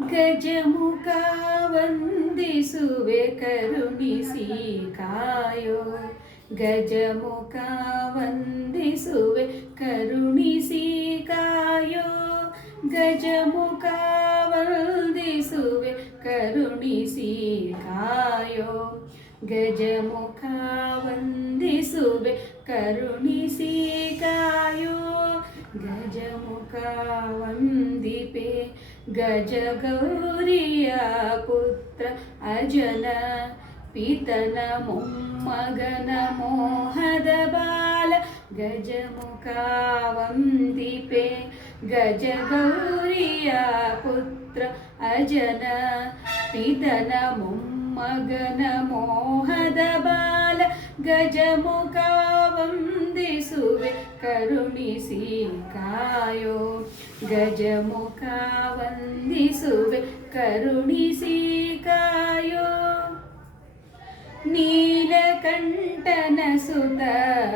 ಗಜಮುಖ ವಂದಿಸುವೆ ಕರುಣಿಸಿ ಕಾಯೋ. ಗಜಮುಖ ವಂದಿಸುವೆ ಕರುಣಿಸಿ ಕಾಯೋ. ಗಜಮುಖ ವಂದಿಸುವೆ ಕರುಣಿಸಿ ಕಾಯೋ. ಗಜಮುಖ ವಂದಿಸುವೆ ಕರುಣಿಸಿ ಕಾಯೋ. ಗಜಮುಖ ವಂದಿಪೆ ಗಜಗೌರಿಯ ಪುತ್ರ ಅಜನ ಪಿತನ ಮೊಮ್ಮಗನ ಮೋಹದ ಬಾಲ. ಗಜಮುಖ ವಂದಿಪೆ ಗಜಗೌರಿಯ ಪುತ್ರ ಅಜನ ಪಿತನ ಮೊಮ್ಮಗನ ಮೋಹದ ಬಾಲ. ಗಜಮುಖ ವಂದಿಸುವೆ ಕರುಣಿಸಿ ಕಾಯೋ. ಗಜಮುಖ ವಂದಿಸುವೆ ಕರುಣಿಸಿ ಕಾಯೋ. ನೀಲಕಂಠನ ಸುತ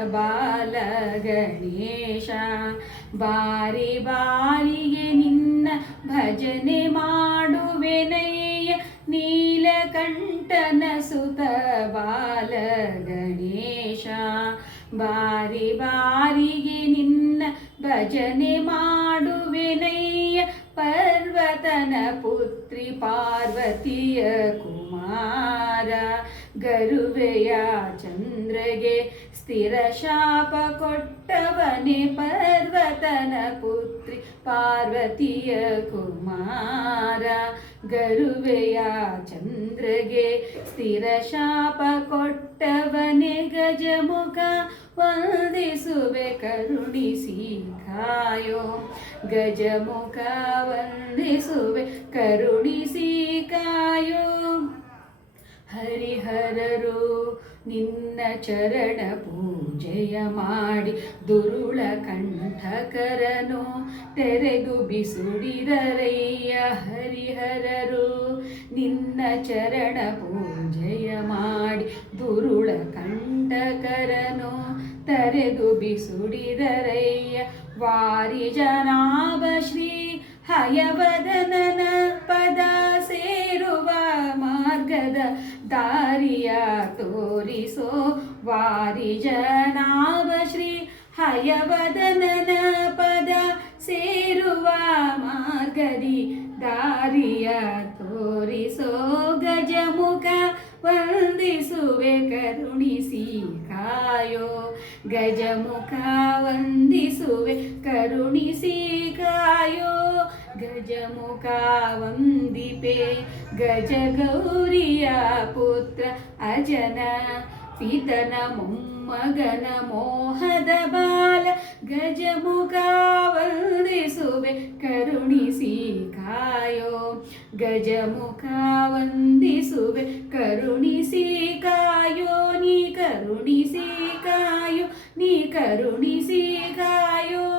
ಬಾಲ ಗಣೇಶ ಬಾರಿ ಬಾರಿಗೆ ನಿನ್ನ ಭಜನೆ ಮಾಡುವೆನಯ್ಯ. ನೀಲಕಂಠನ ಸುತ ಬಾಲ ಗಣೇಶ ಬಾರಿ ಬಾರಿಗೆ ನಿನ್ನ ಭಜನೆ ಮಾಡುವೆನಯ್ಯ. ಪರ್ವತನ ಪುತ್ರಿ ಪಾರ್ವತಿಯ ಕುಮಾರ ಗರುವೆಯ ಚಂದ್ರಗೆ ಸ್ಥಿರ ಶಾಪ ಕೊಟ್ಟವನೇ. ಪರ್ವತನ ಪುತ್ರಿ ಪಾರ್ವತಿಯ ಕುಮಾರ ಗರುವೆಯ ಚಂದ್ರಗೆ ಸ್ಥಿರ ಶಾಪ ಕೊಟ್ಟವನೇ. ಗಜಮುಖ ವಂದಿಸುವೆ ಕರುಣಿಸಿ ಕಾಯೋ. ಗಜಮುಖ ವಂದಿಸುವೆ ಕರುಣಿಸಿ ಕಾಯೋ. ಹರಿಹರರು ನಿನ್ನ ಚರಣ ಪೂಜೆಯ ಮಾಡಿ ದುರುಳ ಕಂಠಕರನು ತೆರೆದು ಬಿಸುಡಿದರಯ್ಯ. ಹರಿಹರರು ನಿನ್ನ ಚರಣ ಪೂಜೆಯ ಮಾಡಿ ದುರುಳ ಕಂಠಕರನು ತೆರೆದು ಬಿಸುಡಿದರಯ್ಯ. ವಾರಿಜನಾಭ ಶ್ರೀ ಹಯವದನನ ಪದ ಸೇರುವ ಮಾರ್ಗದ ದಾರಿಯ ತೋರಿಸೋ. ವಾರಿಜನಾಭ ಶ್ರೀ ಹಯವದನನ ಪದ ಸೇರುವ ಮಾರ್ಗದಿ ದಾರಿಯ ತೋರಿಸೋ. ಗಜಮುಖ ವಂದಿಸುವೆ ಕರುಣಿಸಿ ಕಾಯೋ. ಗಜಮುಖ ವಂದಿಸುವೆ ಕರುಣಿಸಿ ಕಾಯೋ. ಗಜಮುಖ ವಂದಿಪೆ ಗಜಗೌರಿಯ ಪುತ್ರ ಅಜನ ಪಿತನ ಮೊಮ್ಮಗನ ಮೋಹದ ಬಾಲ. ಗಜಮುಖ ವಂದಿಸುವೆ ಕರುಣಿಸಿ ಕಾಯೋ. ಗಜಮುಖ ವಂದಿಸುವೆ ಕರುಣಿಸಿ ಕಾಯೋ. ನೀ ಕರುಣಿಸಿ ಕಾಯೋ. ನೀ ಕರುಣಿಸಿ ಕಾಯೋ.